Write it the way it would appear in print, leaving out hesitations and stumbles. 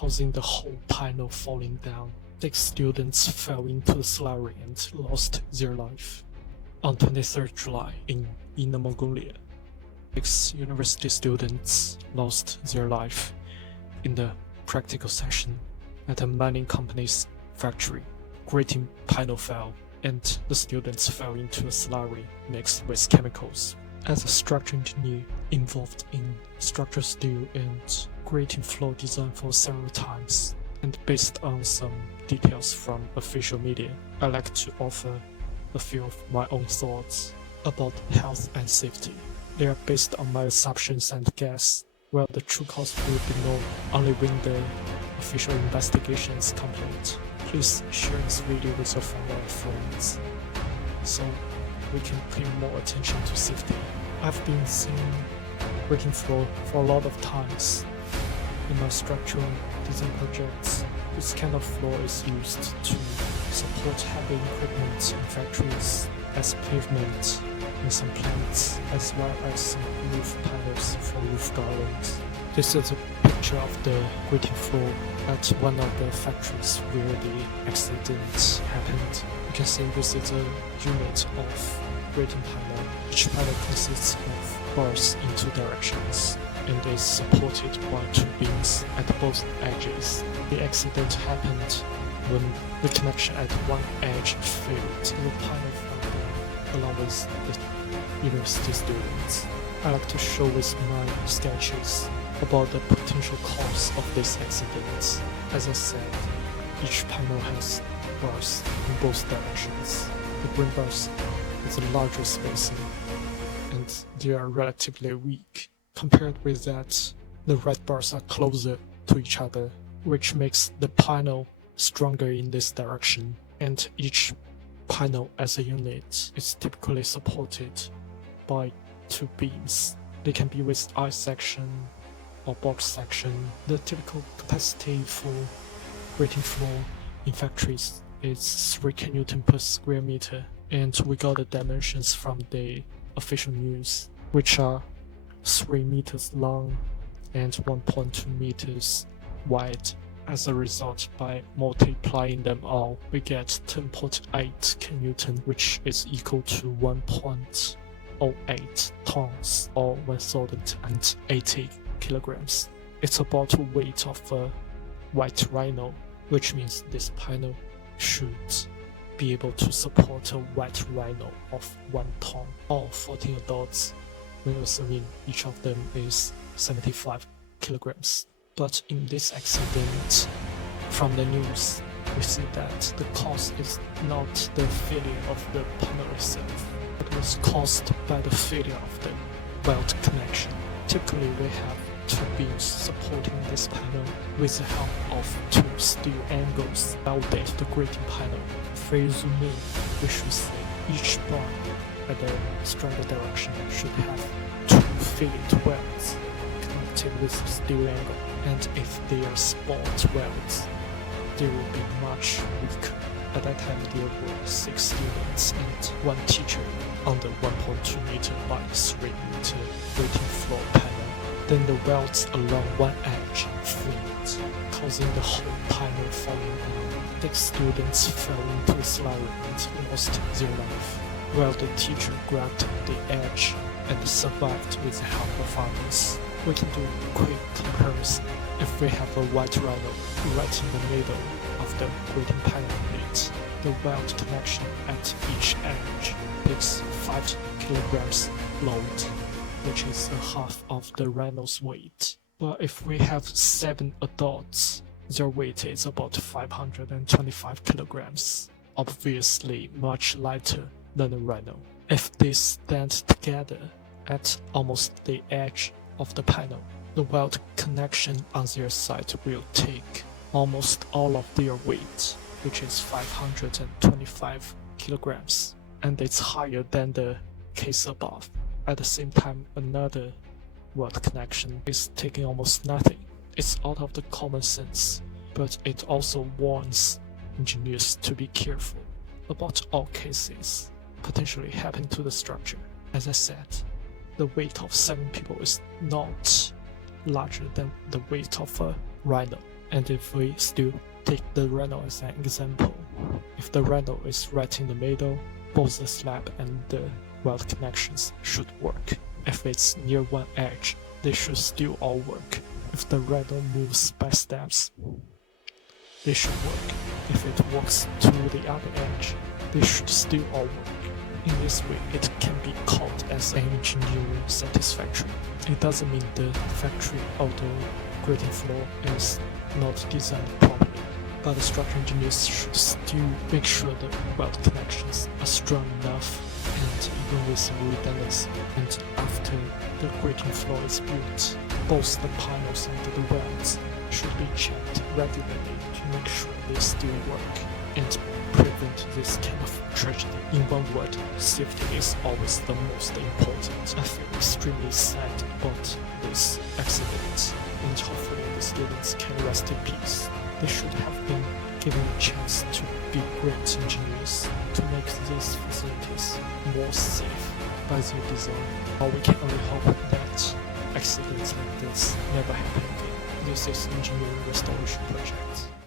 causing the whole panel falling down. 6 students fell into the slurry and lost their life. On 23rd July in Inner Mongolia, 6 university students lost their life in the practical session at a mining company's factory. Grating panel fell, and the students fell into a slurry mixed with chemicals. As a structural engineer involved in structural steel and grating floor design for several times, and based on some details from official media, I like to offer a few of my own thoughts about health and safety. They are based on my assumptions and guess, while the true cause will be known only when the official investigation is complete. Please share this video with your family and friends, so we can pay more attention to safety. I've been seeing grating floor for a lot of times in my structural design projects. This kind of floor is used to support heavy equipment in factories as pavement in some plants, as well as some roof panels for roof garlands. This is a picture of the grating floor at one of the factories where the accident happened. You can see this is a unit of grating panel. Each panel consists of bars in 2 directions and is supported by 2 beams at both edges. The accident happened when the connection at one edge failed. The panel fell down along with the university students. I like to show with my sketches about the potential cause of this accident. As I said, each panel has bars in both directions. The green bars is the larger spacing, and they are relatively weak. Compared with that, the red bars are closer to each other, which makes the panel stronger in this direction, and each panel as a unit is typically supported by 2 beams. They can be with I section or box section. The typical capacity for grating floor in factories is 3 kN per square meter, and we got the dimensions from the official news, which are 3 meters long and 1.2 meters wide. As a result, by multiplying them all, we get 10.8 kN, which is equal to 1.08 tons or 1080 kilograms. It's about the weight of a white rhino, which means this panel should be able to support a white rhino of 1 ton. All 14 adults, when assuming each of them is 75 kilograms. But in this accident, from the news, we see that the cause is not the failure of the panel itself. It was caused by the failure of the weld connection. Typically, we have 2 beams supporting this panel with the help of 2 steel angles welded to the grating panel. If we zoom in, we should see each bar at the stronger direction should have 2 fillet welds connected with the steel angle, and if they are spot welds, they will be much weaker. At that time, there were 6 students and 1 teacher on the 1.2 meter by 3 meter grating floor panel. Then the welds along one edge failed, causing the whole panel falling down. 6 students fell into the slurry and lost their life, while the teacher grabbed the edge and survived with the help of others. We can do a quick comparison. If we have a white rhino right in the middle of the grating panel unit, the weld connection at each edge takes 5 kilograms load, which is a half of the rhino's weight. But if we have 7 adults, their weight is about 525 kilograms, obviously much lighter than a rhino. If they stand together at almost the edge of the panel, the weld connection on their side will take almost all of their weight, which is 525 kilograms, and it's higher than the case above. At the same time, another weld connection is taking almost nothing. It's out of the common sense, but it also warns engineers to be careful about all cases potentially happen to the structure. As I said, the weight of 7 people is not larger than the weight of a rhino. And if we still take the rhino as an example, if the rhino is right in the middle, both the slab and the weld connections should work. If it's near one edge, they should still all work. If the rhino moves by steps, they should work. If it walks to the other edge, they should still all work. In this way, it can be called as an engineering satisfactory. It doesn't mean the factory or the grating floor is not designed properly, but the structural engineers should still make sure the weld connections are strong enough and even with some redundancy. And after the grating floor is built, both the panels and the welds should be checked regularly to make sure they still work and prevent this kind of tragedy. In one word, safety is always the most important. I feel extremely sad about this accident, and hopefully the students can rest in peace. They should have been given a chance to be great engineers to make these facilities more safe by their design. But we can only hope that accidents like this never happen again. This is Engineering Restoration Project.